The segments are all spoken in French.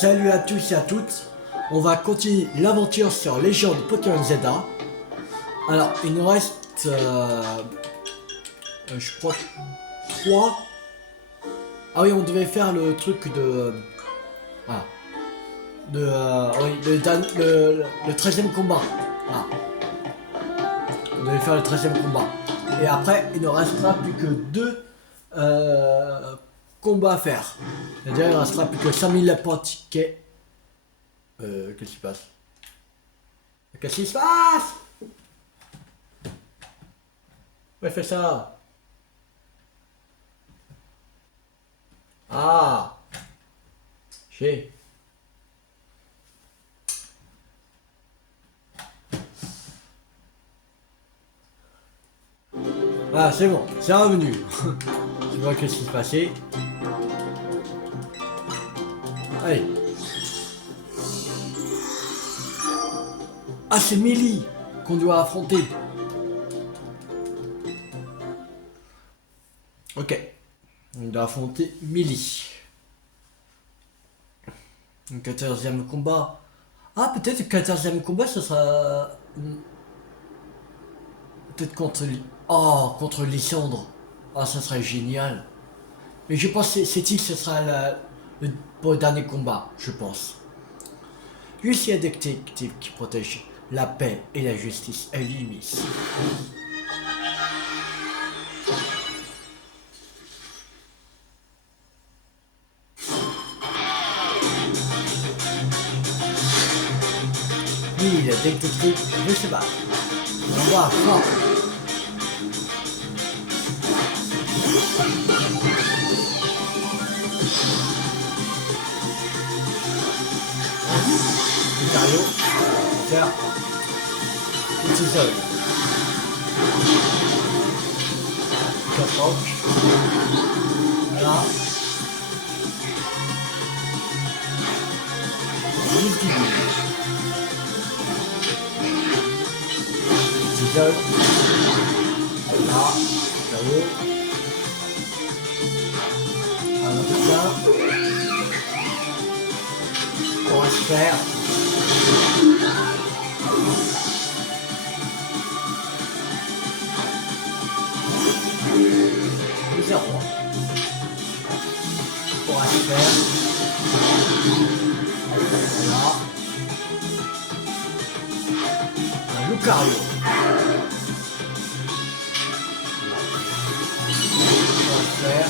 Salut à tous et à toutes. On va continuer l'aventure sur Légende Pokémon Zelda. Alors, il nous reste, je crois, 3. Ah oui, on devait faire le truc de... Voilà. Oui, le 13e combat. Voilà. On devait faire le 13e combat. Et après, il ne restera plus que 2 combats à faire. C'est-à-dire, il ne restera plus que 5000 points tickets. Qu'est-ce qui se passe? Qu'est-ce qui se passe? Ouais, fais ça. Ah, j'ai. Ah, c'est bon, c'est revenu. Tu vois qu'est-ce qui se passait. Allez. Ah, c'est Millie qu'on doit affronter. Ok. On doit affronter Millie. Le 14e combat. Ah, peut-être le 14e combat, ce sera... Peut-être contre... Oh, contre Lysandre. Ah, ça serait génial. Mais je pense que c'est ce sera le dernier combat, je pense. Lui, c'est un détective qui protège la paix et la justice à lui ici. Lui, le détective, je sais pas. On va fort. Mario, faire petit seul. J'approche. Voilà. Petit seul. Là, là-haut. Alors ça, on va se faire. Plusieurs fois. On va se faire. Voilà. Un Lucario. On va se faire.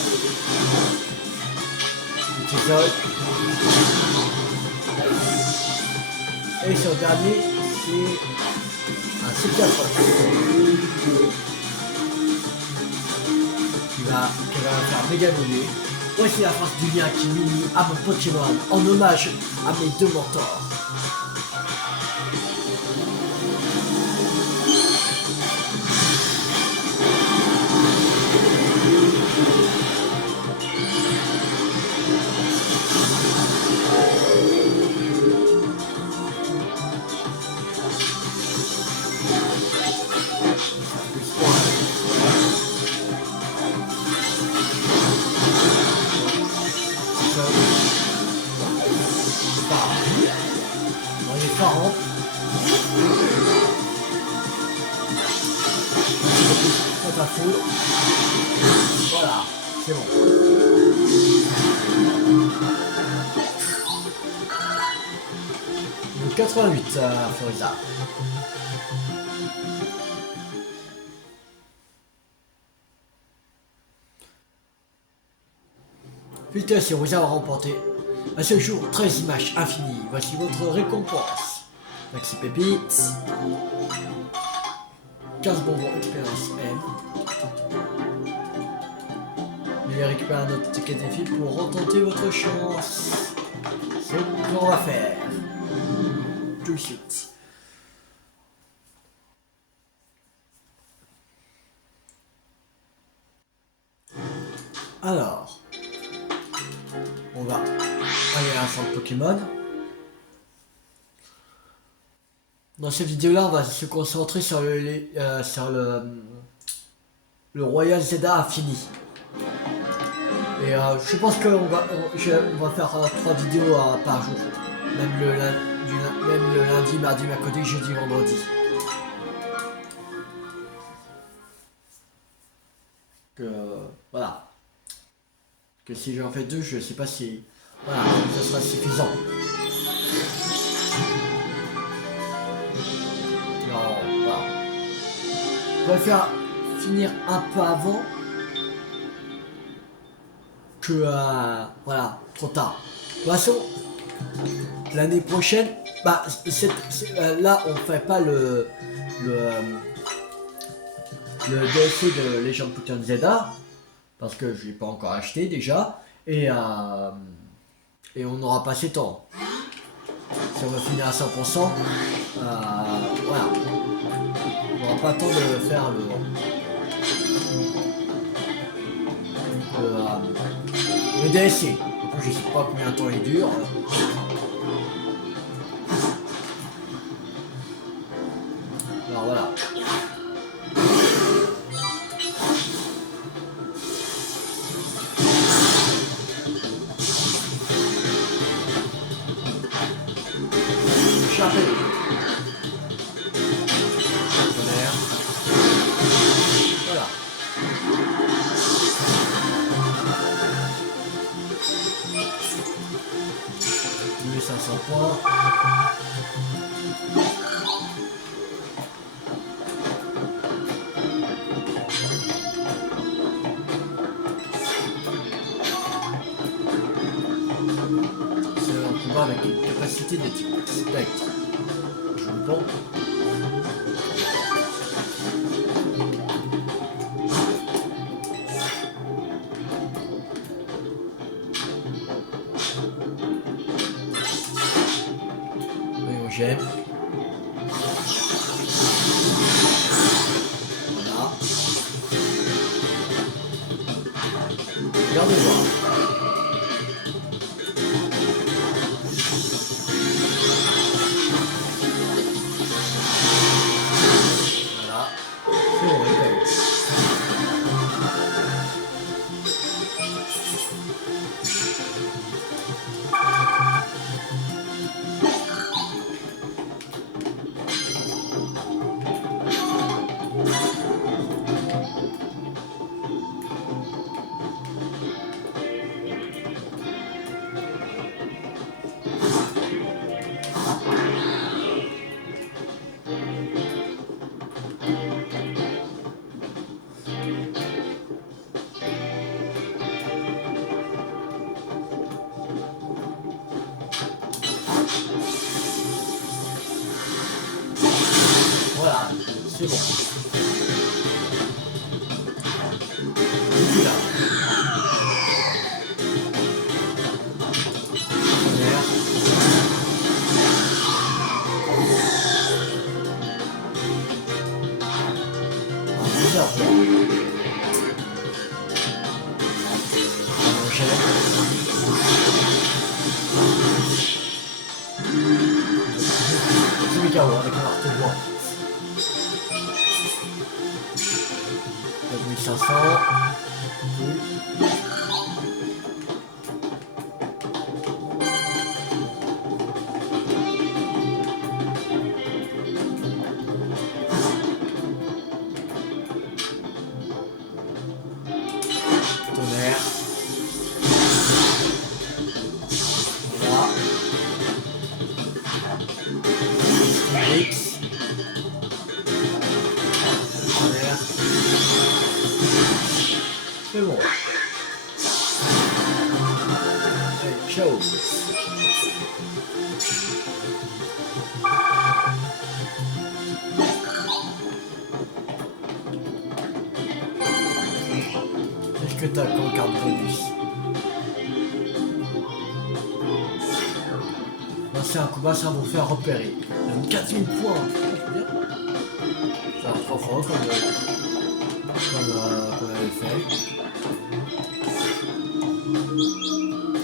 Petit sol. Et sur le dernier, c'est un super proche qui va faire méga évoluer. Voici la force du lien qui m'unit à mon Pokémon en hommage à mes 2 mentors. Voilà, c'est bon. Donc 88 Florida. Félicitations, vous avez remporté à ce jour 13 images infinies. Voici votre récompense. Maxi Pépites. 15 bonbons expérience M. Veuillez récupérer un autre ticket défi pour retenter votre chance. C'est ce qu'on va faire. Tout de suite. Alors, on va aller à un centre Pokémon. Dans cette vidéo-là, on va se concentrer sur le Royal Zelda Infini. Et je pense on va faire 3 vidéos par jour. Même le lundi, mardi, mercredi, jeudi, vendredi. Voilà. Que si j'en fais 2, je sais pas si... Voilà, ça sera suffisant. Non, voilà. On va faire finir un peu avant que... voilà, trop tard. De toute façon, l'année prochaine, bah, là, on fait pas le DLC de Legend of Putain Zelda, parce que je l'ai pas encore acheté déjà, et on n'aura pas assez de temps. Si on veut finir à 100%, voilà. On n'aura pas le temps de faire le DLC. En plus, je sais pas combien de temps il dure. Alors voilà. Chapelle. Voilà. 1500 points. C'est un combat avec une capacité de type spectre. Je le pense. J'aime. Voilà. Regardez voir. Voilà. C'est bon, il paye. Voilà, c'est bon. Et puis là. Première. Plusieurs fois. Enchaîne. C'est Mikao avec un marteau de bois. 4500. Tonnerre. Voilà. X. Tonnerre. C'est bon. Allez, ciao. Qu'est-ce que t'as comme carte bonus? C'est un combat, ça va vous faire repérer. Il donne 4000 points. C'est bien. Ça va 3 fois comme on avait fait.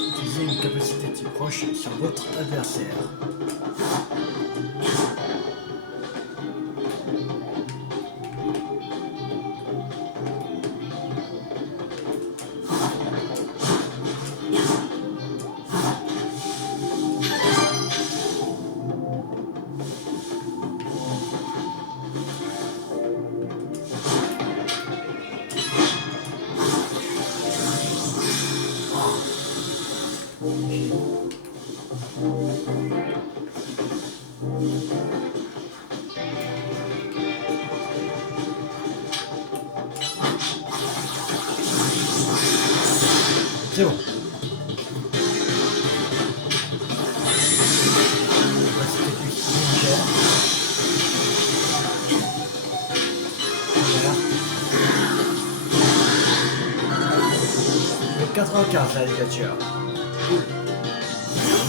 Utilisez une capacité type proche sur votre adversaire. 115 la ligature. Cool.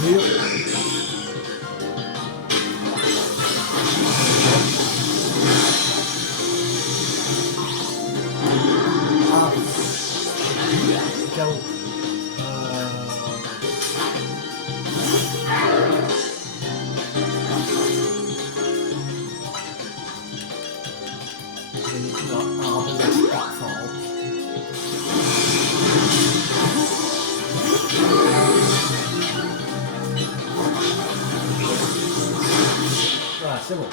Mur. Ah. Chaos. Voilà, c'est bon.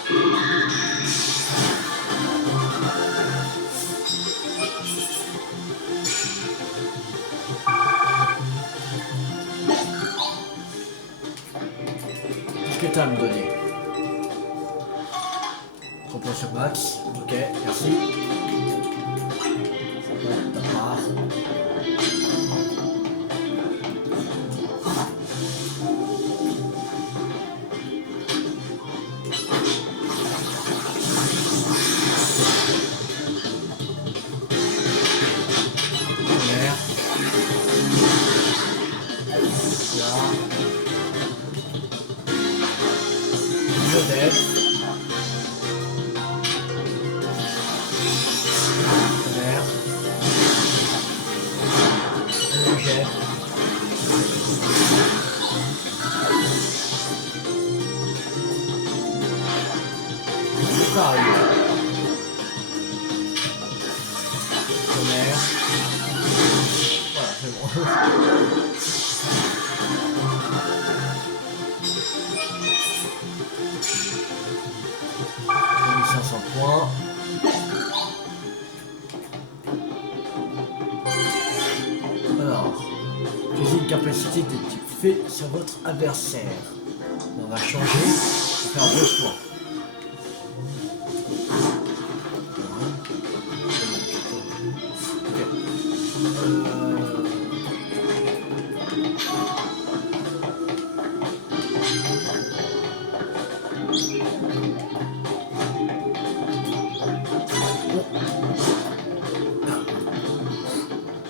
Qu'est-ce que t'as à me donner? Proportion max. Ok, merci. Ça va, ta part. Voilà, c'est bon. 1500 points. Alors, j'ai une capacité de type fait sur votre adversaire. On va changer, on va faire 2 points.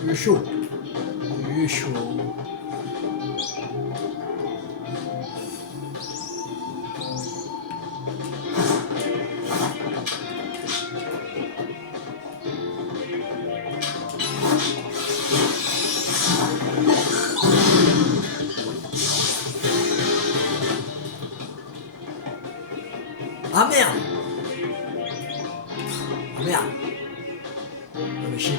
Il est chaud. Il est chaud. Ah merde! Ah merde! Ah mais chier.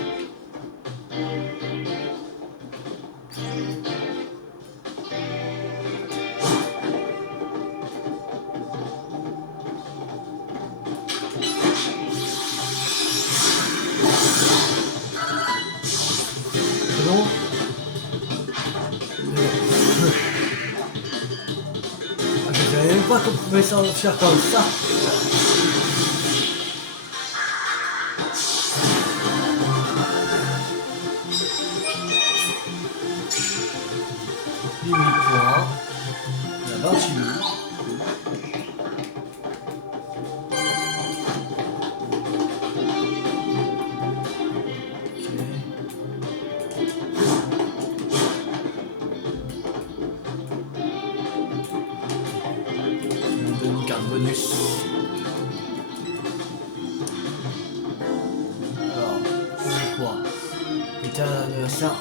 C'est bon? Ah, je savais même pas qu'on pouvait s'en faire comme ça. Points. Il y a 28 000. Une carte bonus. Alors, c'est quoi? Était un adversaire,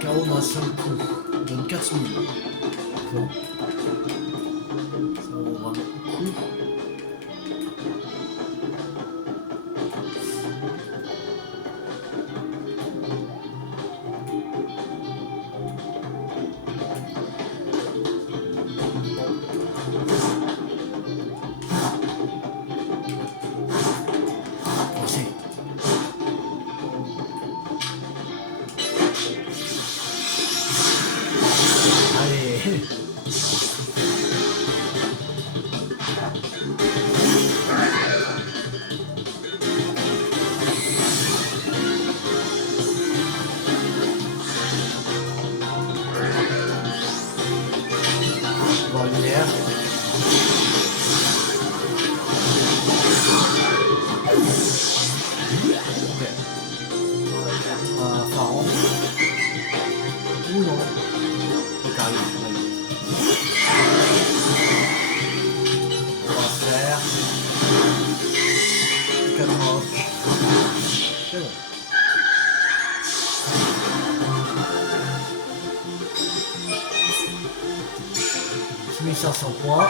carreau dans 5 coups. Donne 4000. Bon. Ça va vraiment beaucoup. On va faire 40. C'est bon. « 1500 points.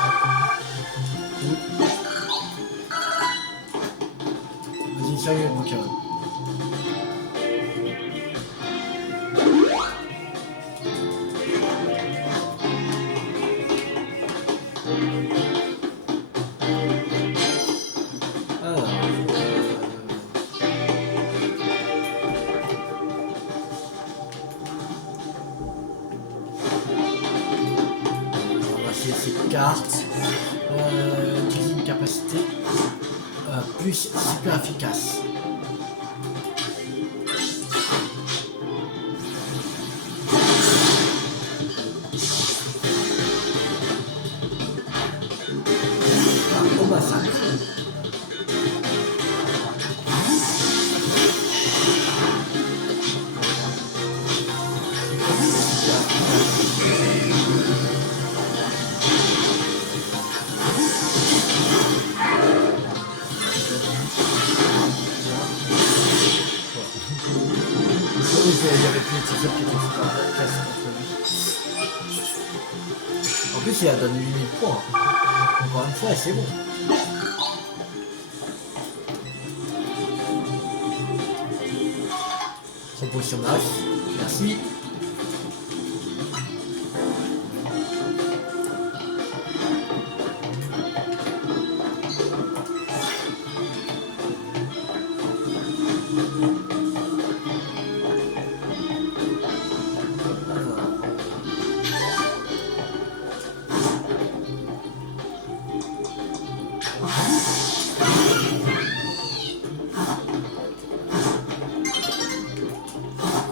Vas-y, ça y est, Pokémon. Alors, on va essayer ces cartes. Utiliser une capacité plus super efficace. Au massacre. Il y avait plus de qui étaient super efficaces contre lui. En plus, il a donné 8000 points. Encore une fois, c'est bon. Proposition match. Merci.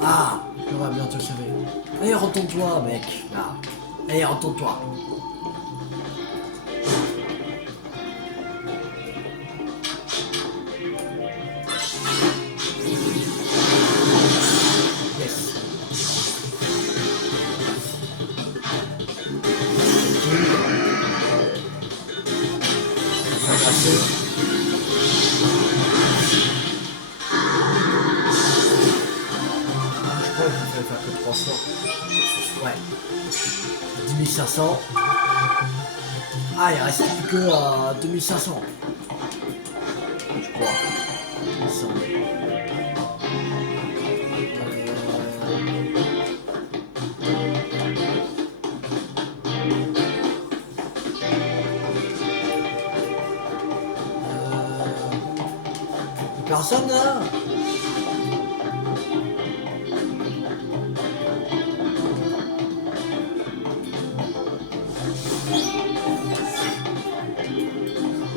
Ah, on va bientôt le sauver. Allez, retourne-toi, mec. Là. Allez, retourne-toi. Yes. Ça va passer. Je vais faire que 300. Ouais. 10 500. Ah, il reste plus que 2500. Je crois. Il me semble. Personne là.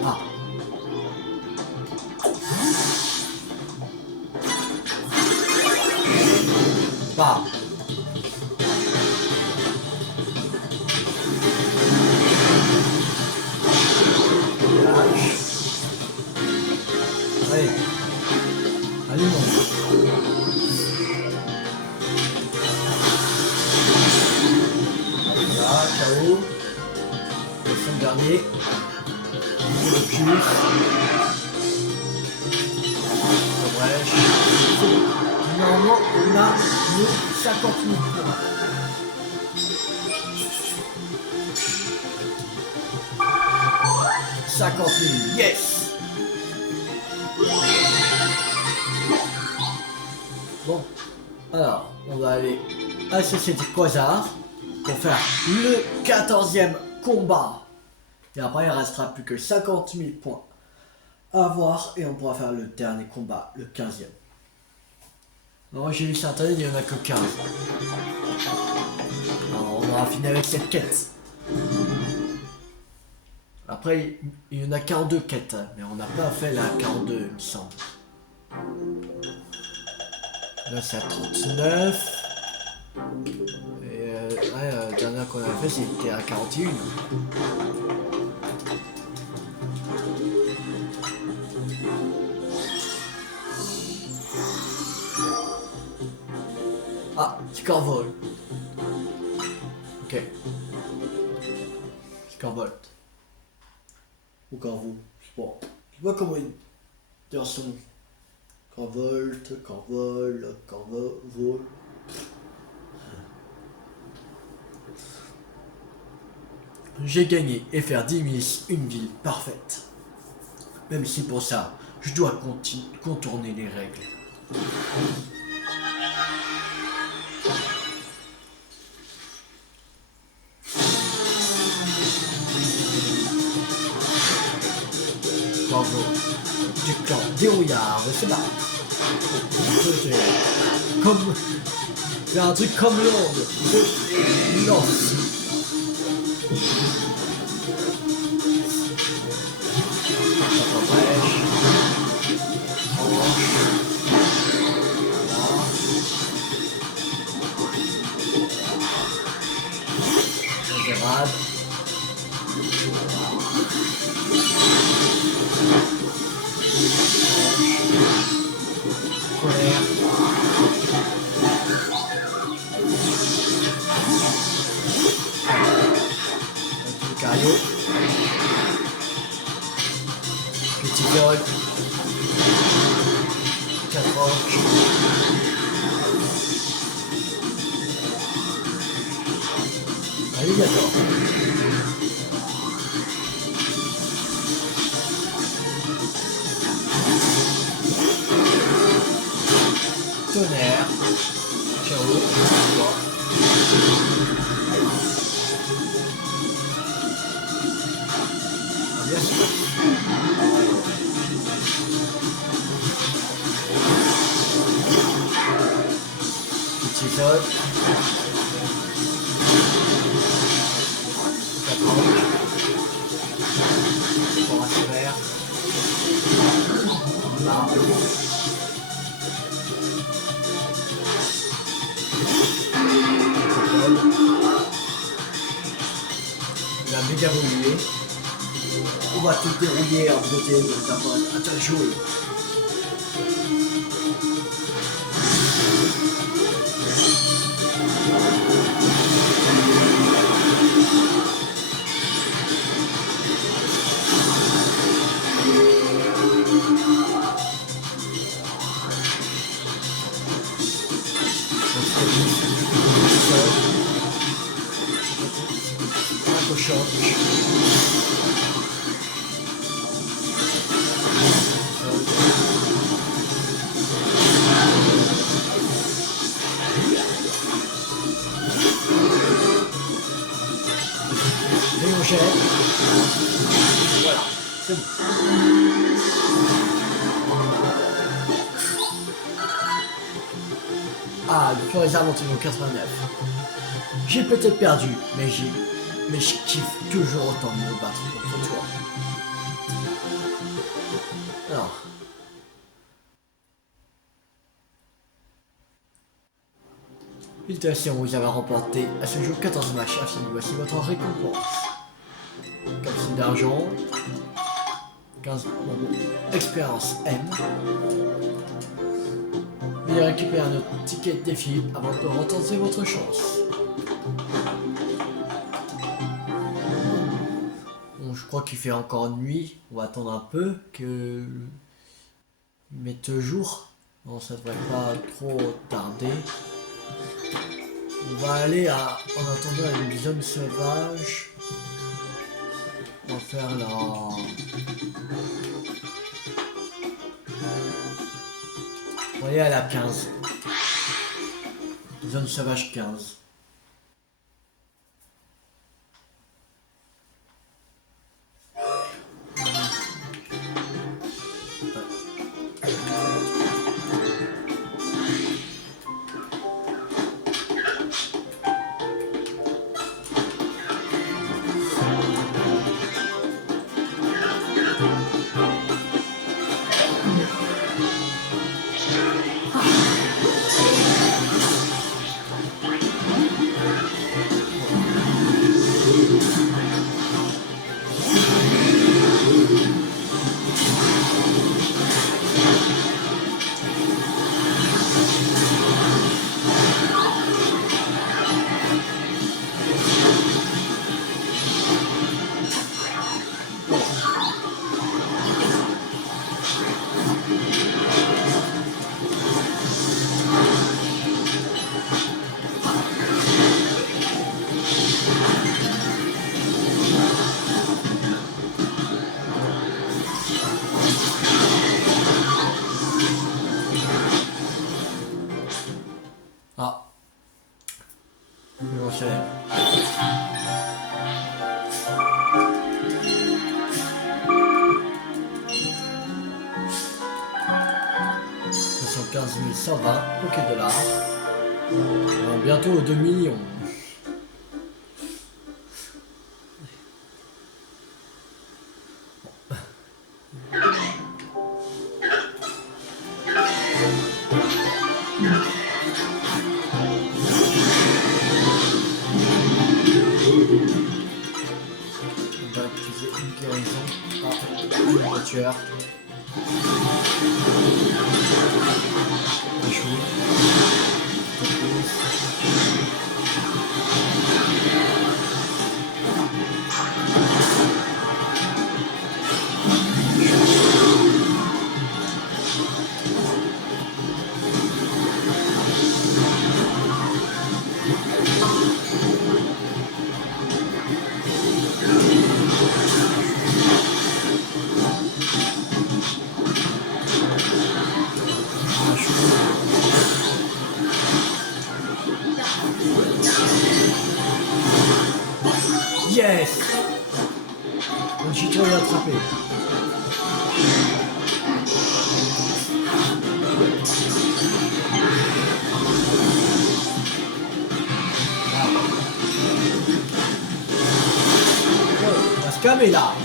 Ah. Bah. Allez. Allez, non. Voilà, KO. Le dernier. Le cul. Brèche. Normalement, on a nos 50 000 points. « 50 000, yes !» Bon, alors, on va aller à la Société Quasar pour faire le 14e combat. Et après, il ne restera plus que 50 000 points à avoir et on pourra faire le dernier combat, le 15e. Non, j'ai vu certains, il n'y en a que 15. Alors, on aura fini avec cette quête. Après, il y en a 42 quêtes, mais on n'a pas fait la 42, il me semble. Là, c'est à 39. Et la dernière qu'on avait fait, c'était à 41. Ah, Scorvol. Ok. Scarvolt. Ou Carvo. Je sais pas. Je vois comment il dire son nom. Carvolt, Carvol, Carvol. J'ai gagné et faire 10 000 une ville parfaite. Même si pour ça, je dois contourner les règles. Bravo. Du clan des rouillards se battre. Comme... C'est un truc comme l'onde. Je lance. Petit viol. 4 orques. Alligator. Tonnerre. Ciao. Bien sûr. Petit sol. 4 ans. Pour un vert. Là. Il a méga rouillé. On va tout dérouiller en côté de ta bonne. Attends, jouer. Un cochon. Voilà, c'est bon. Ah, le Flores Argentino 89. J'ai peut-être perdu, mais je kiffe toujours autant de me battre contre toi. Alors. Félicitations, vous avez remporté à ce jour 14 matchs affinis. Voici votre récompense. 4 d'argent. 15 expérience M. Veuillez récupérer un autre ticket de défi avant de retenter votre chance. Bon, je crois qu'il fait encore nuit. On va attendre un peu que mette jour. Non, ça devrait pas trop tarder. On va aller en attendant à une zone sauvage. On va faire la... On va aller à la 15. Zone sauvage 15. 120 $. Bientôt aux 2 millions. On va utiliser une guérison. Ah, une voiture. Échoue. Yes! Le Chito est attrapé. On va se calmer là.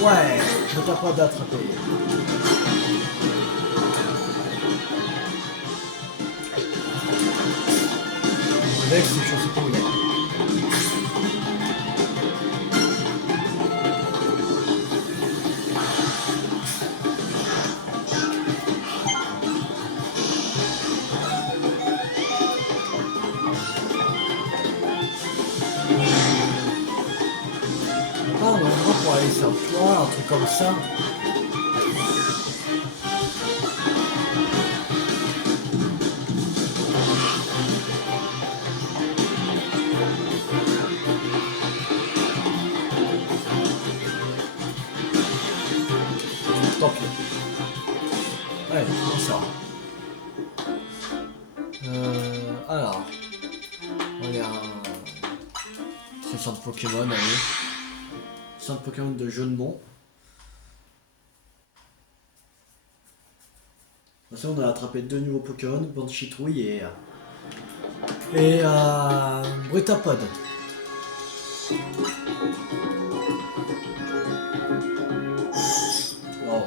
Ouais, ne t'as pas d'attraper. Le mec, c'est chaud, c'est pour lui. Ah, on a un endroit pour aller sur le toit, un truc comme ça. Tant pis. Allez, on sort. Alors. On est à... C'est centre Pokémon, allez. Centre Pokémon de Jeune-Mont. On a attrapé 2 nouveaux Pokémon, Banchitouille et Brutapod. Oh.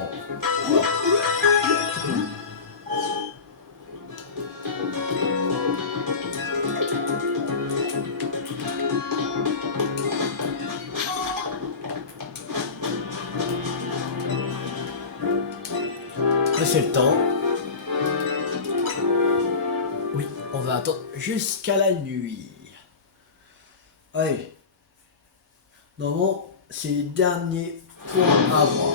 Là c'est le temps. Oui, on va attendre jusqu'à la nuit. Allez. Normalement, c'est les derniers points à avoir.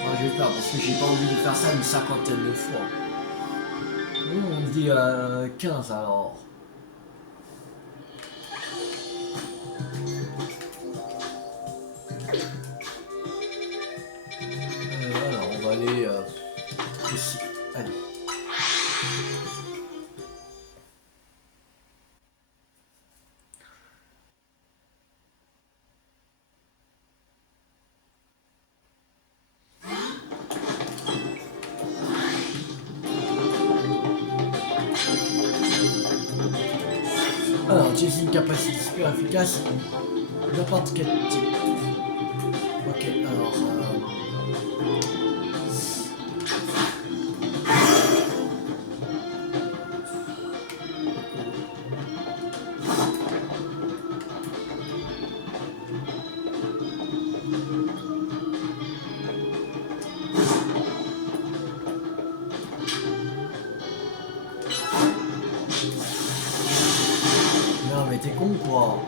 Enfin, je vais faire parce que j'ai pas envie de faire ça une cinquantaine de fois. On me dit 15 alors. Alors, on va aller ici. Allez. Alors, utilise une capacité super efficace, n'importe quel type. Ok, alors... Non mais t'es con quoi.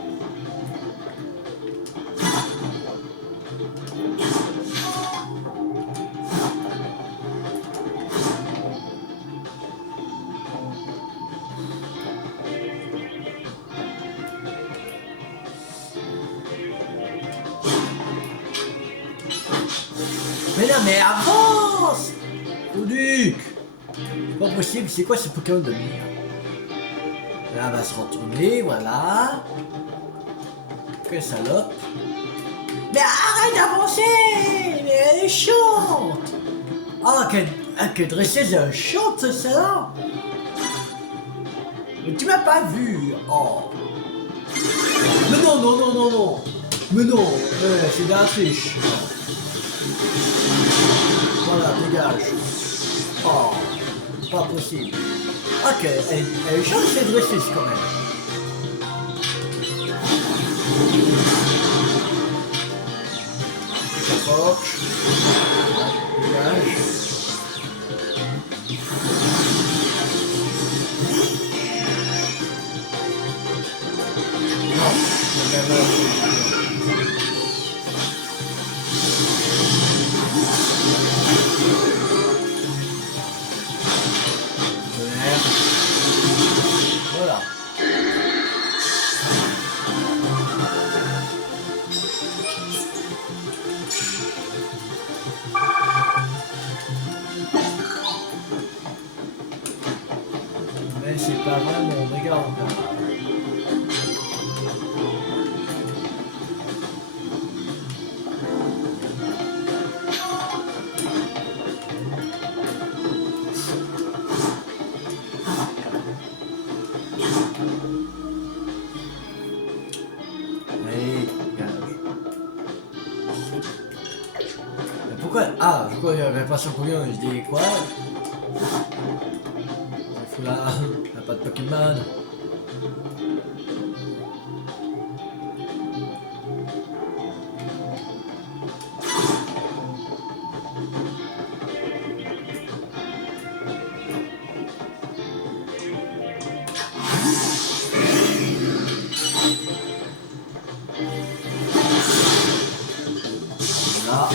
Mais non mais avance! Au truc. Pas possible, c'est quoi ce Pokémon de merde? Là, elle va se retourner, voilà. Quelle salope. Mais arrête d'avancer! Mais elle est chiante! Ah, quelle dresseuse chiante, celle-là! Mais tu m'as pas vu! Oh! Mais non, non, non, non, non! Mais non! C'est de la triche! Voilà, dégage! Oh! Pas possible! Ok, elle est chiante cette dresseuse quand même! Approche. Dégage. Non, voilà. Mais c'est pas vraiment, regarde. Ah, je crois qu'il n'y avait pas son Pokémon, je dis quoi? Il faut là, il n'y a pas de Pokémon. Là.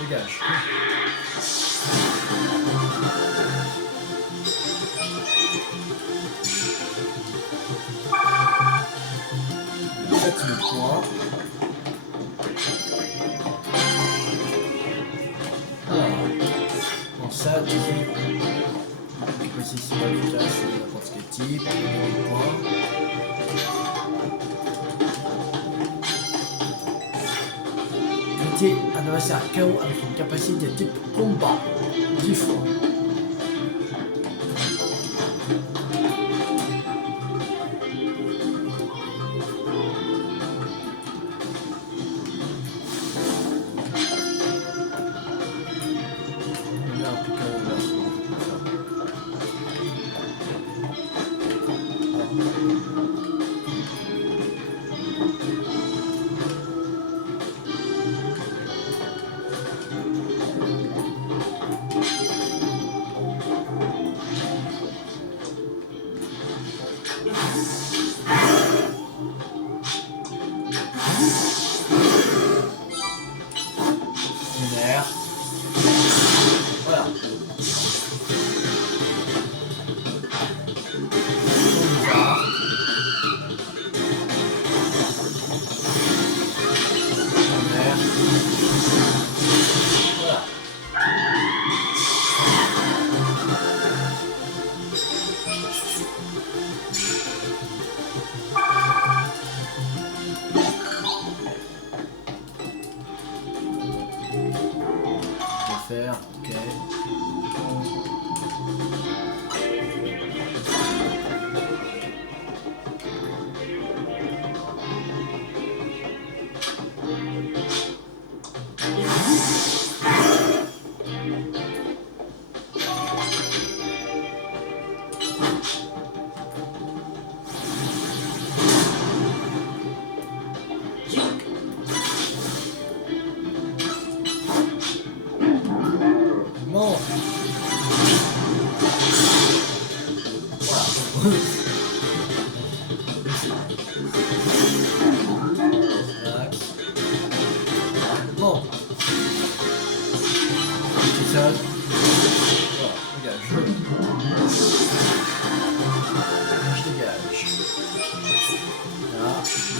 Dégage. Le point. Bon, ça, tu sais. Ici, c'est n'importe quel type. Le point. Mettez un adversaire KO avec une capacité de type combat. 10 fois.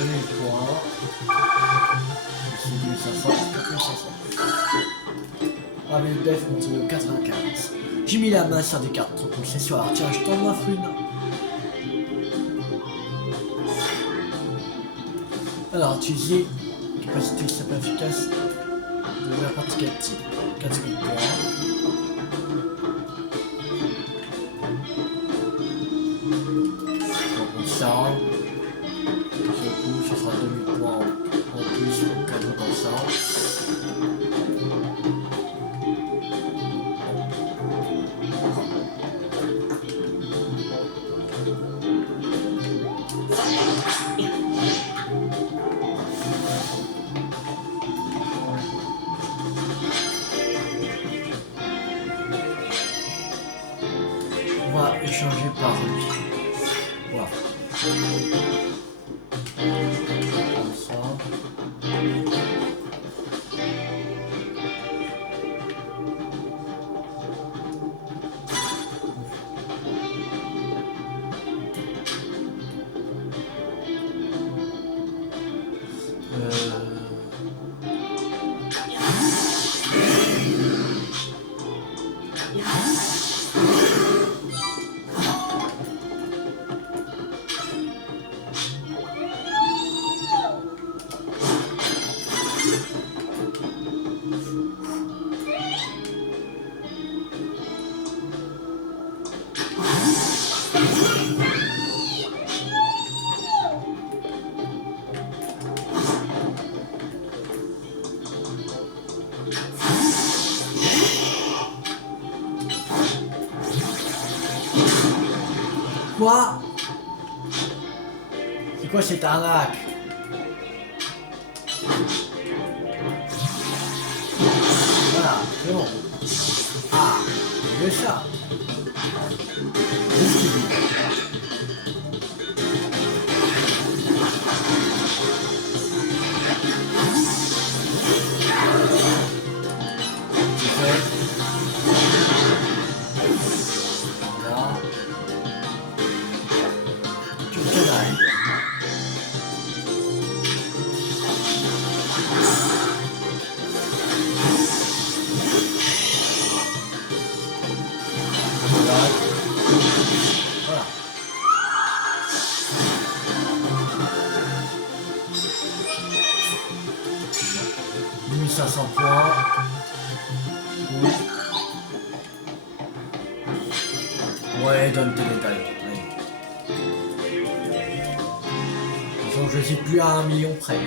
2000 points. Ici 2500, 4500. Ah mais le def monte de 95. J'ai mis la main sur des cartes trop poussées sur la tirage, je t'en offre une. Alors utiliser capacité simple efficace de n'importe quel type. 4000 points. Donc ça. Du coup, ce sera 2000 points en plus pour le cadeau comme ça. On va échanger par lui. Voilà. Comme ça. Quoi? C'est quoi cette arnaque? Voilà, c'est bon. Ah, c'est ça. Qu'est-ce qu'il dit? C'est fait. Là. Tu me canailles. Voilà. 1500 points. Oui. Ouais, donne tes détails. Allez. De toute façon, je suis plus à 1 million près.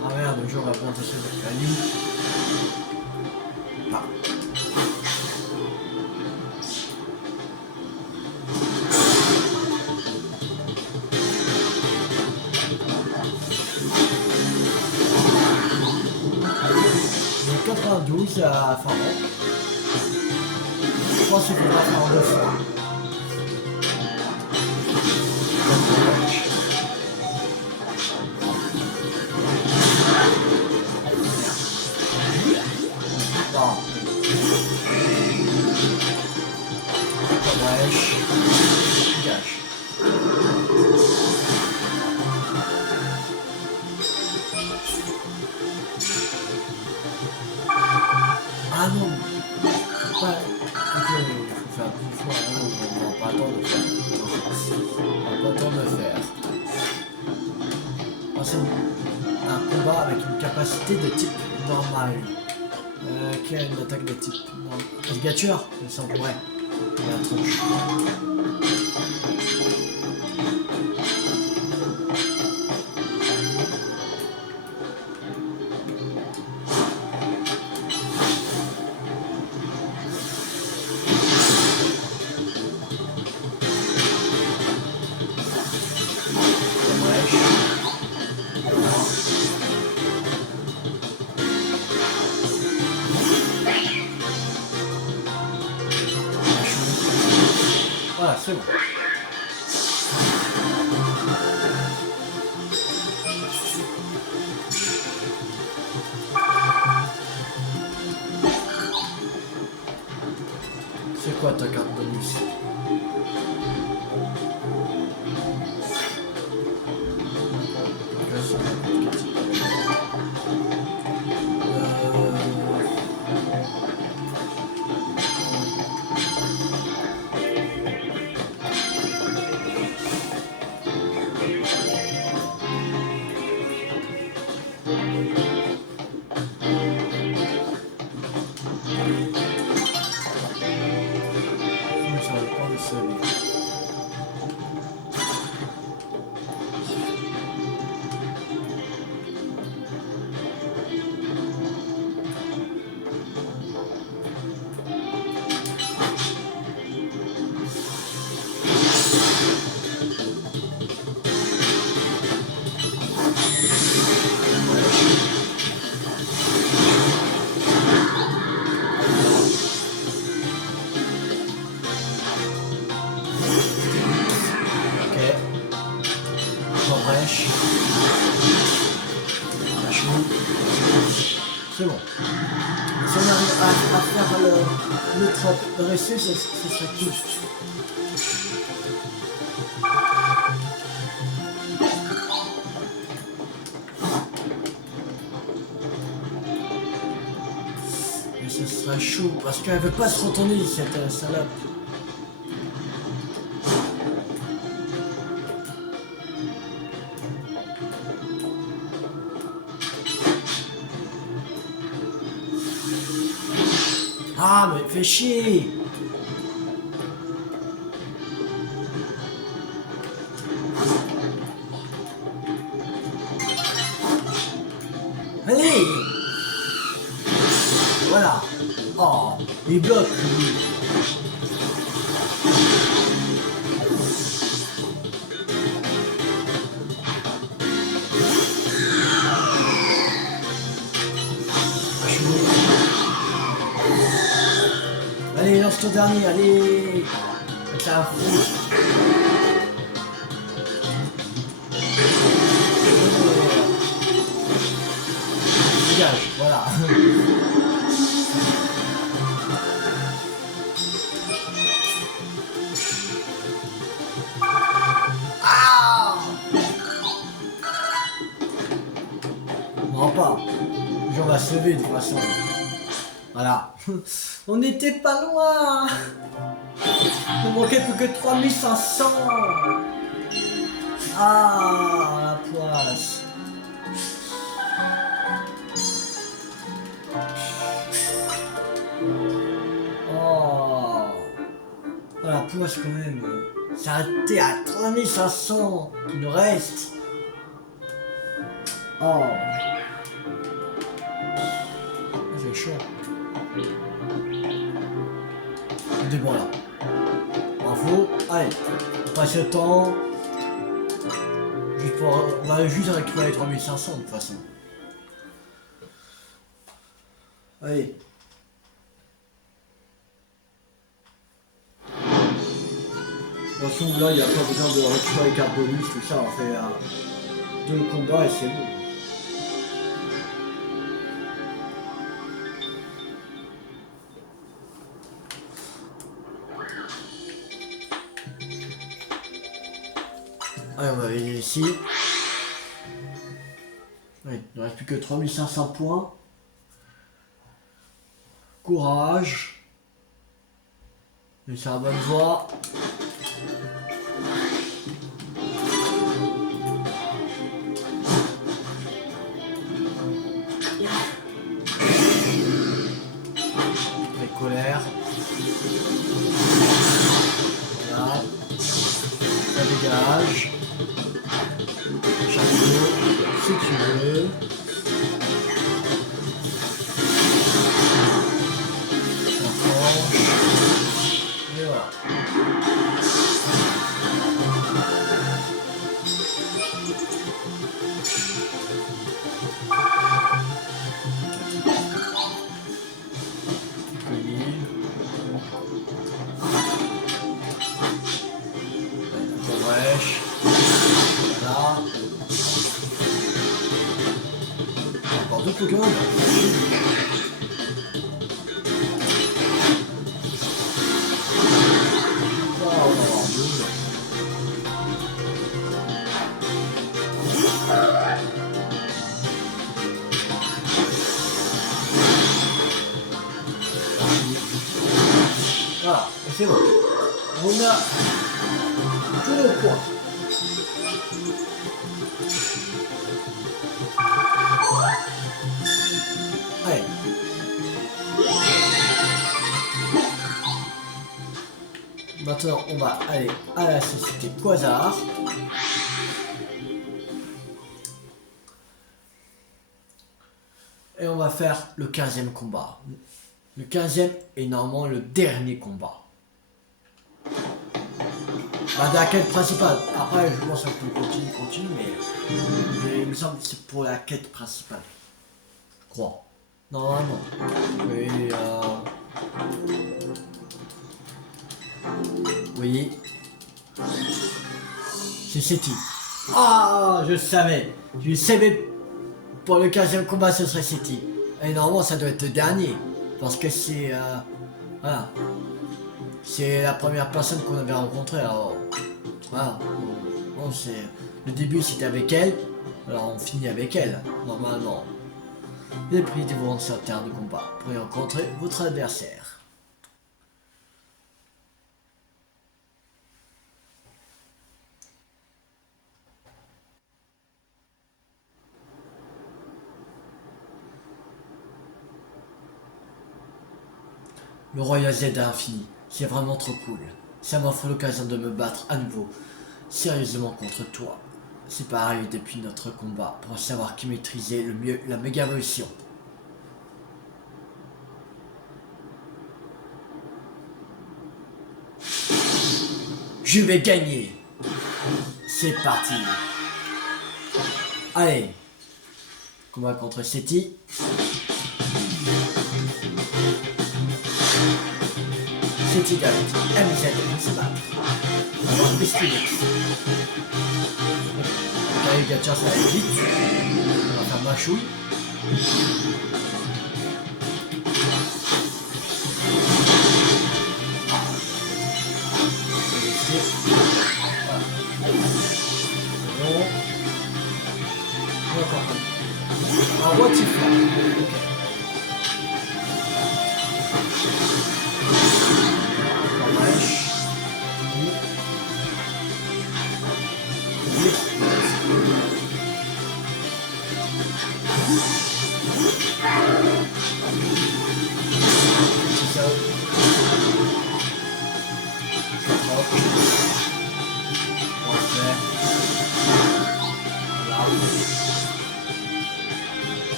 Ah merde, le jour va bien attacher avec la ligne. Ah. Donc 92 à Faro. Je pense qu'il faudra faire en 2 fois. Non. Wesh. Gâche. Ah non. Faut pas. Ok, il faut faire 10 fois. Ah non, on va pas attendre de faire. On va pas attendre de faire. Ah, c'est un combat avec une capacité de type normal. Qui a une attaque de type normal. Ligature, il semble, ouais. Il y a un truc. Voilà, c'est bon. ta carte bonus. C'est bon. Si on arrive à faire le trop dressé, ce serait cool. Mais ce serait chaud parce qu'elle veut pas se retourner cette salope. Ah mais fais chier. Allez. Voilà. Oh, il bloque lui. Allez, lance ton dernier, allez. C'est un fou. Dégage, voilà. Ah! Non pas. On va se lever de toute façon. Voilà. On n'était pas loin. Il manquait plus que 3500. Ah, la poisse. Oh. La poisse quand même. C'est arrêté à 3500 qu'il nous reste. Oh. C'est chaud. Des bon là. Bravo. Allez, on passe le temps. Juste pour, on va juste récupérer les 3500 de toute façon. Allez. Attention, là il n'y a pas besoin de récupérer les cartes bonus, tout ça, on fait 2 combats et c'est bon. Allez, on va aller ici. Ouais, il ne reste plus que 3500 points. Courage. Et c'est la bonne voie. Avec colère. Voilà. Ça dégage. Chapeau, si tu veux. Ça penche. Et voilà. Brèche. Voilà. Encore 2 Pokémon. On a tout le poids. Allez. Maintenant, on va aller à la société Quasar. Et on va faire le 15e combat. Le 15e est normalement le dernier combat. Bah, de la quête principale. Après, je pense qu'on peut continuer, mais il me semble que c'est pour la quête principale. Je crois. Normalement. Oui, oui. C'est Seti. Ah, je savais. Je savais pour le 15e combat ce serait Seti. Et normalement ça doit être le dernier. Parce que c'est... voilà. C'est la première personne qu'on avait rencontrée. Alors... Voilà. Bon, c'est... Le début c'était avec elle. Alors on finit avec elle, normalement. Les prix de vente sur terre de combat pour y rencontrer votre adversaire. Le Royal Zelda Infini, c'est vraiment trop cool. Ça m'offre l'occasion de me battre à nouveau, sérieusement contre toi. C'est pareil depuis notre combat pour savoir qui maîtrisait le mieux la méga évolution. Je vais gagner. C'est parti. Allez. Combat contre Seti. Seti Galt. MZ pour se battre. Alors, Pestilix. Allez, Gacha, ça va aller vite. On va faire Machouille. Un roi Tifla.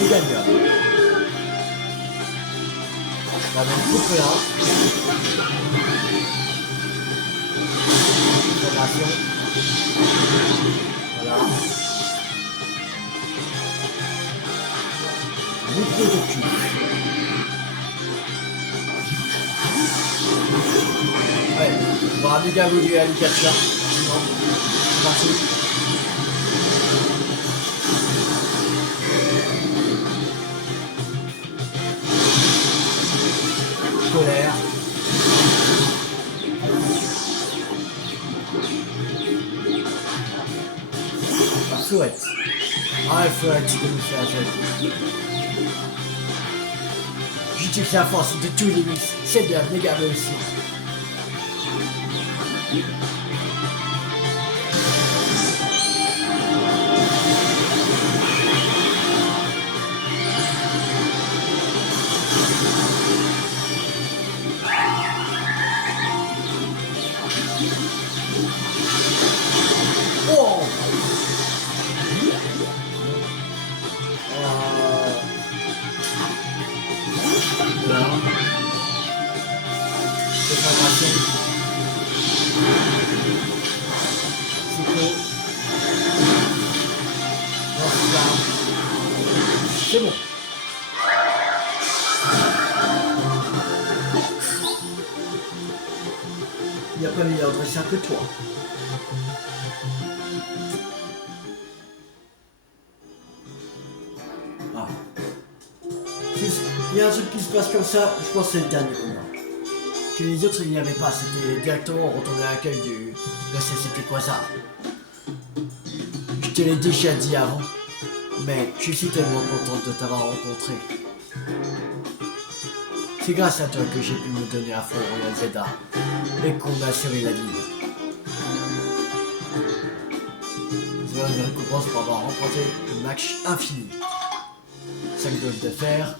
Les gagnants. On va même couper là. Formation. Voilà. Beaucoup de cul. Ouais, on va méga évoluer à l'Ikacha. C'est parti. Colère. La flouette. Ah, la flouette, c'est de nous faire gêner. J'utilise la force de tous les mix. C'est bien, méga réussi. C'est bon. Il n'y a pas meilleur dresseur que toi. Ah. Il y a un truc qui se passe comme ça, je pense que c'est le dernier combat. Que les autres il n'y avait pas, c'était directement retourner à l'accueil du... Là c'était quoi ça? Je te l'ai déjà dit avant. Mais je suis tellement contente de t'avoir rencontré. C'est grâce à toi que j'ai pu me donner à fond Royal Zelda et qu'on a sauvé la ville. Vous aurez une récompense pour avoir remporté le match infini. 5 doses de fer.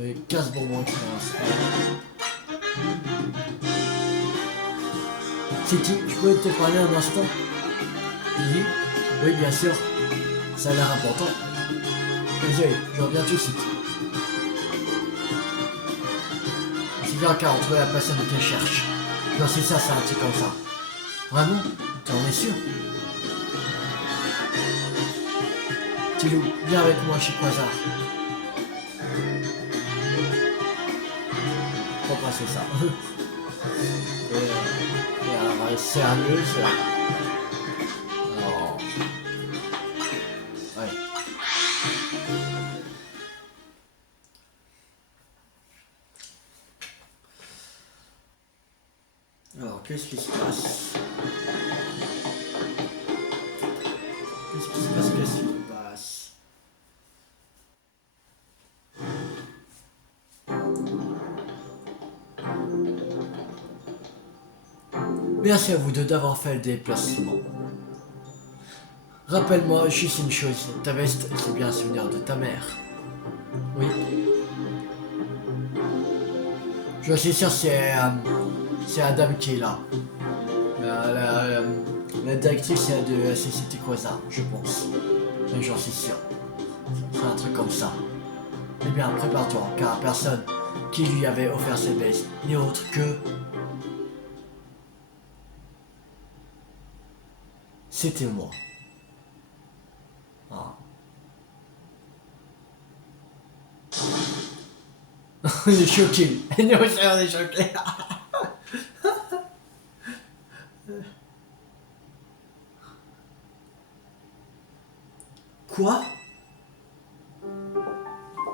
Et 15 bonbons qui Titi, je peux te parler un instant? Oui, oui, bien sûr. Ça a l'air important. Désolé, je reviens tout de suite. C'est bien car on trouve la personne qu'elle cherche. Non, c'est ça, c'est un truc comme ça. Vraiment? Tu en es sûr? Tilou, viens avec moi chez Quasar. Faut passer ça. Et alors, sérieuse. Alors, ouais. Alors, qu'est-ce qui se passe? Qu'est-ce qui se passe? Qu'est-ce qui se passe? Merci à vous deux d'avoir fait le déplacement. Rappelle-moi juste une chose, ta veste, c'est bien un souvenir de ta mère. Oui. Je suis sûr c'est la dame qui est là. La directrice de la société Quasar, je pense. Mais j'en suis sûr. C'est un truc comme ça. Eh bien, prépare-toi, car personne qui lui avait offert cette veste n'est autre que... C'était moi. Ah. On est choqués. Nous aussi, on est choqués. Quoi?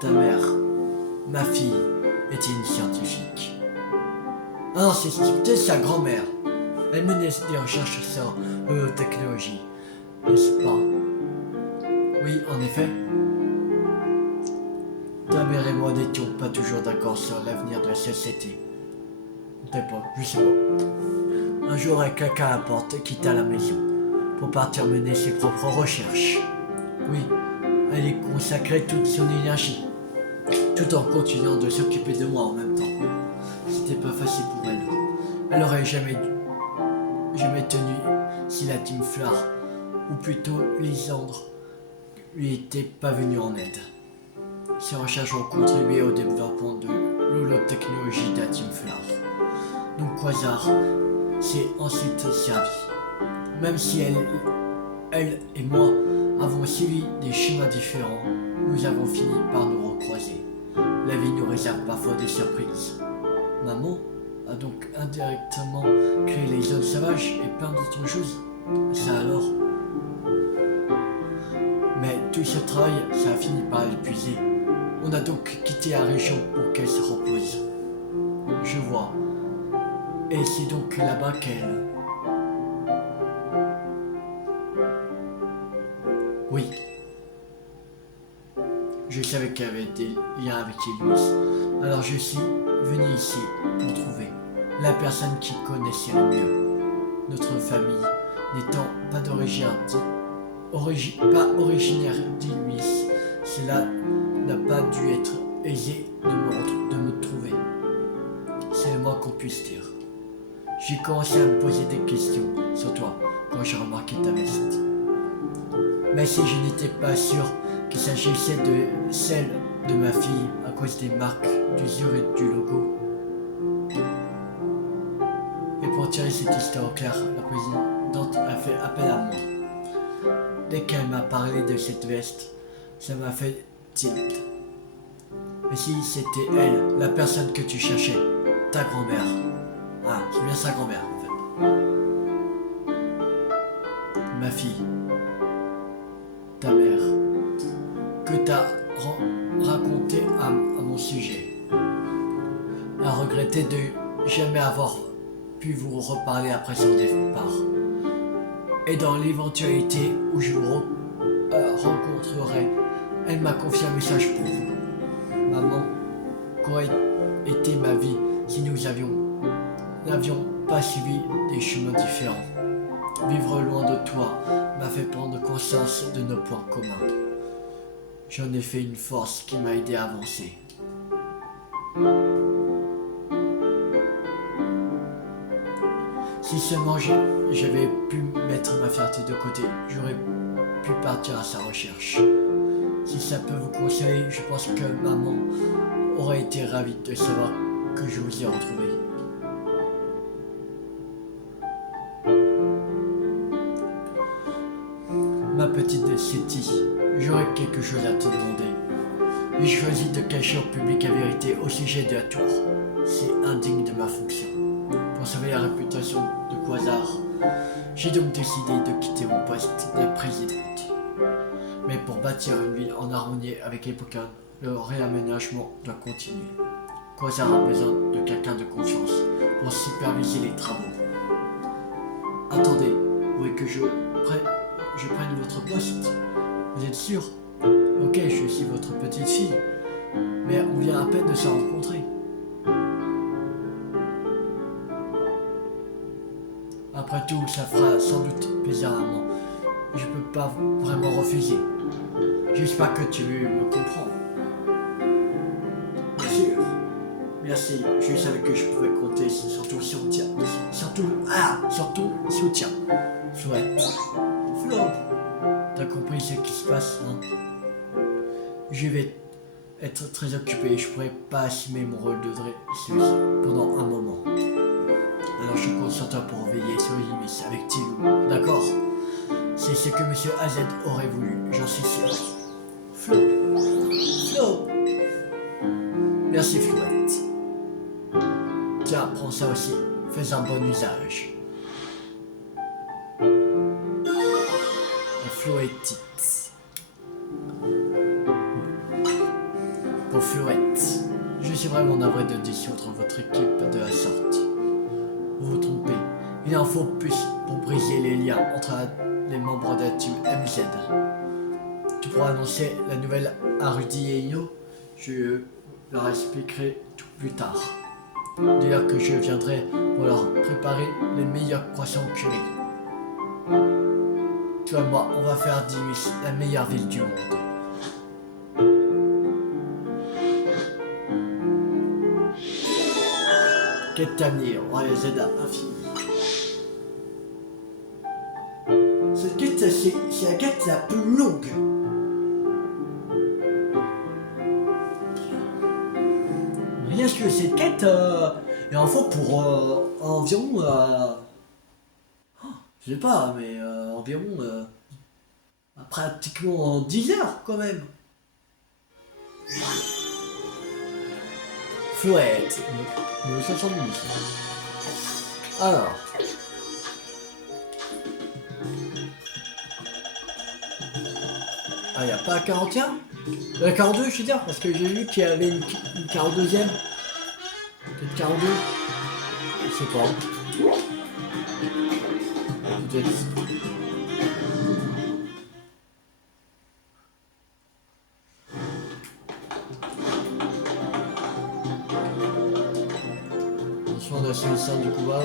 Ta mère, ma fille, était une scientifique. Ah non, c'était sa grand-mère. Elle menait des recherches sur technologie, n'est-ce pas? Oui, en effet. Ta mère et moi n'étions pas toujours d'accord sur l'avenir de la société. Peut-être pas, je sais pas. Un jour, elle claqua la porte et quitta la maison pour partir mener ses propres recherches. Oui, elle y consacrait toute son énergie, tout en continuant de s'occuper de moi en même temps. C'était pas facile pour elle. Elle aurait jamais tenu si la Team Flar, ou plutôt Lysandre, lui était pas venu en aide. Ces recherches ont contribué au développement de l'holotechnologie de la Team Flar. Donc Quasar s'est ensuite servi. Même si elle et moi avons suivi des schémas différents, nous avons fini par nous recroiser. La vie nous réserve parfois des surprises. Maman a donc indirectement créé les zones sauvages et plein d'autres choses. Ça alors? Mais tout ce travail, ça a fini par l'épuiser. On a donc quitté la région pour qu'elle se repose. Je vois. Et c'est donc là-bas qu'elle... Oui. Je savais qu'elle avait des liens avec Louis. Alors je suis venu ici pour trouver la personne qui connaissait le mieux. Notre famille n'étant pas d'origine pas originaire d'Illuis, cela n'a pas dû être aisé de me trouver. C'est le moins qu'on puisse dire. J'ai commencé à me poser des questions sur toi quand j'ai remarqué ta veste. Mais si je n'étais pas sûr qu'il s'agissait de celle de ma fille à cause des marques d'usure et du logo. Et pour tirer cette histoire au clair, la présidente a fait appel à moi. Dès qu'elle m'a parlé de cette veste, ça m'a fait tilt. Mais si c'était elle, la personne que tu cherchais, ta grand-mère. Ah, c'est bien sa grand-mère en fait. Ma fille. Ta mère. Que t'as raconté à mon sujet. Elle regrettait de jamais avoir pu vous reparler après son départ. Et dans l'éventualité où je vous rencontrerai, elle m'a confié un message pour vous. Maman, qu'aurait été ma vie si nous n'avions pas suivi des chemins différents. Vivre loin de toi m'a fait prendre conscience de nos points communs. J'en ai fait une force qui m'a aidé à avancer. Si seulement j'avais pu mettre ma fierté de côté, j'aurais pu partir à sa recherche. Si ça peut vous consoler, je pense que maman aurait été ravie de savoir que je vous ai retrouvé. Ma petite Sétie, j'aurais quelque chose à te demander. J'ai choisi de cacher au public la vérité au sujet de la tour. C'est indigne de ma fonction. Pour sauver la réputation de Quasar, j'ai donc décidé de quitter mon poste de présidente. Mais pour bâtir une ville en harmonie avec les Pokémon, le réaménagement doit continuer. Quasar a besoin de quelqu'un de confiance pour superviser les travaux. Attendez, vous voulez que je prenne votre poste? Vous êtes sûr? Ok, je suis votre petite fille, mais on vient à peine de se rencontrer. Après tout, ça fera sans doute plaisir à maman. Je peux pas vraiment refuser. J'espère que tu me comprends. Bien sûr. Merci, je savais que je pouvais compter surtout sur le tien. Surtout sur le tien. Chouette. Flo, t'as compris ce qui se passe, hein? Je vais être très occupé et je pourrais pas assumer mon rôle de dresseuse pendant un moment. Alors je compte sur toi pour veiller sur Limis avec Tilou, d'accord? C'est ce que Monsieur AZ aurait voulu, j'en suis sûr. Flo. Merci Flouette. Tiens, prends ça aussi, fais un bon usage. La Floettite. Pour Flouette, je suis vraiment navré de dissoudre votre équipe de la sorte. Vous vous trompez, il en faut plus pour briser les liens entre les membres de la team MZ. Tu pourras annoncer la nouvelle à Rudy et Ino, je leur expliquerai tout plus tard. Dis-leur que je viendrai pour leur préparer les meilleurs croissants au curry. Toi et moi, on va faire d'Imis la meilleure ville du monde. Quête d'avenir, Royal Zelda infini. Cette quête, c'est la quête la plus longue. Rien que cette quête, il en faut pour environ, je sais pas, mais environ pratiquement 10 heures quand même. Flouette, le 70. Alors. Ah, il n'y a pas 41 42, je veux dire, parce que j'ai vu qu'il y avait une 42e. Peut-être 42. Je sais pas. Peut-être. De la solution du combat.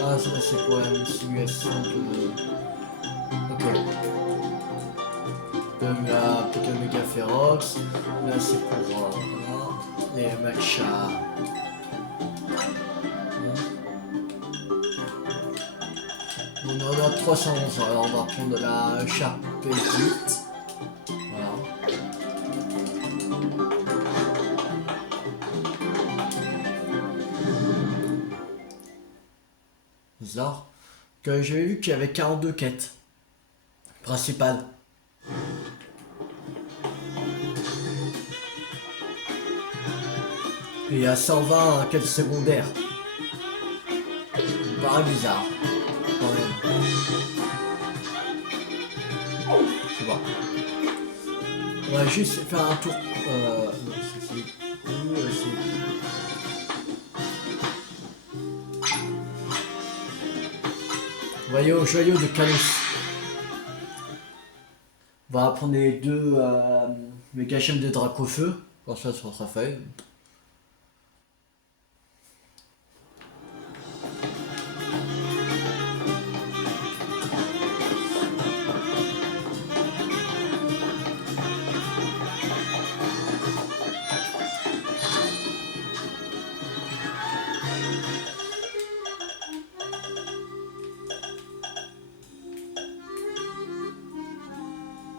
Ah, ça c'est pour la simulation de. Ok. De la Pokémon Mega Ferox. Là c'est pour les matchs. On en a 311, alors on va prendre la Charpédite. Voilà. Bizarre. Que j'avais vu qu'il y avait 42 quêtes principales. Et il y a 120 quêtes secondaires. Paraît bizarre. Quand même. C'est bon. On va juste faire un tour. Non, c'est. Voyons au joyau de Kalos. On va prendre les deux méga gemmes de Dracofeu. Quand ça sera fait.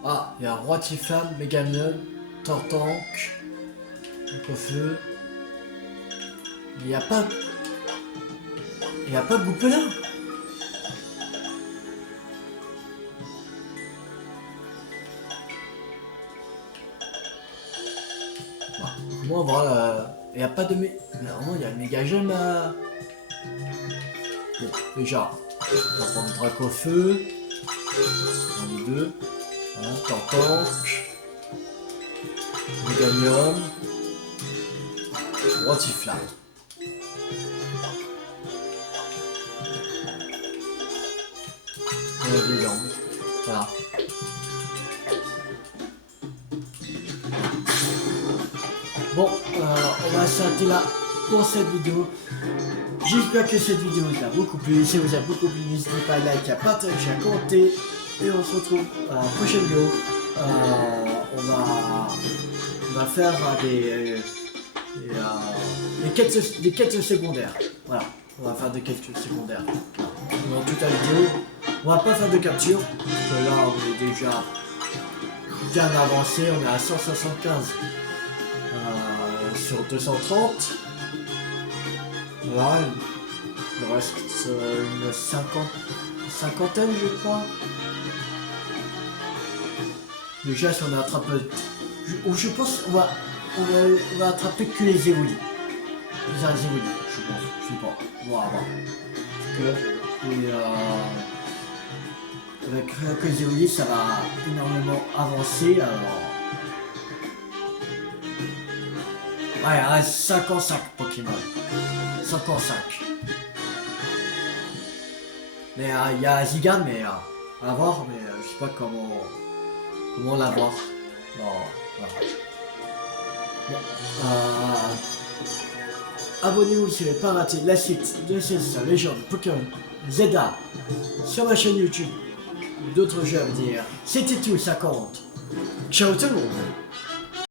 Ah, il y a Roi Tiflam, Meganium, Tortank, au feu. Il n'y a pas. Il n'y a pas Goupelin. Bon, comment voilà. Il n'y a pas de normalement, il y a le Megagem à. Bon, déjà, on va prendre Draco feu. Un des deux. Hein, Tortank. Meganium. Roi Tiflam. Des gants. Voilà. Bon, on va s'arrêter là pour cette vidéo. J'espère que cette vidéo vous a beaucoup plu. Si vous a beaucoup plu, n'hésitez pas à liker, à partager, à commenter. Et on se retrouve à la prochaine vidéo. On va faire des quêtes secondaires. Voilà, on va faire des quêtes secondaires. Dans toute la vidéo, on va pas faire de capture. Parce que là, on est déjà bien avancé. On est à 175 sur 230. Voilà, il reste une cinquantaine, je crois. Déjà, si on attrape, je pense qu'on va attraper que les éolies. Les éolies, je pense, je sais pas. On va voir. Avec les éolies, ça va énormément avancer. Alors, ouais, il reste 55 Pokémon. 55. Mais il y a Zygarde, mais à voir, mais je sais pas comment l'avoir. Non, voilà. Bon, abonnez-vous si vous n'avez pas raté la suite de cette légende Pokémon Zelda sur ma chaîne YouTube. D'autres jeux à venir. C'était tout, ça compte. Ciao tout le monde.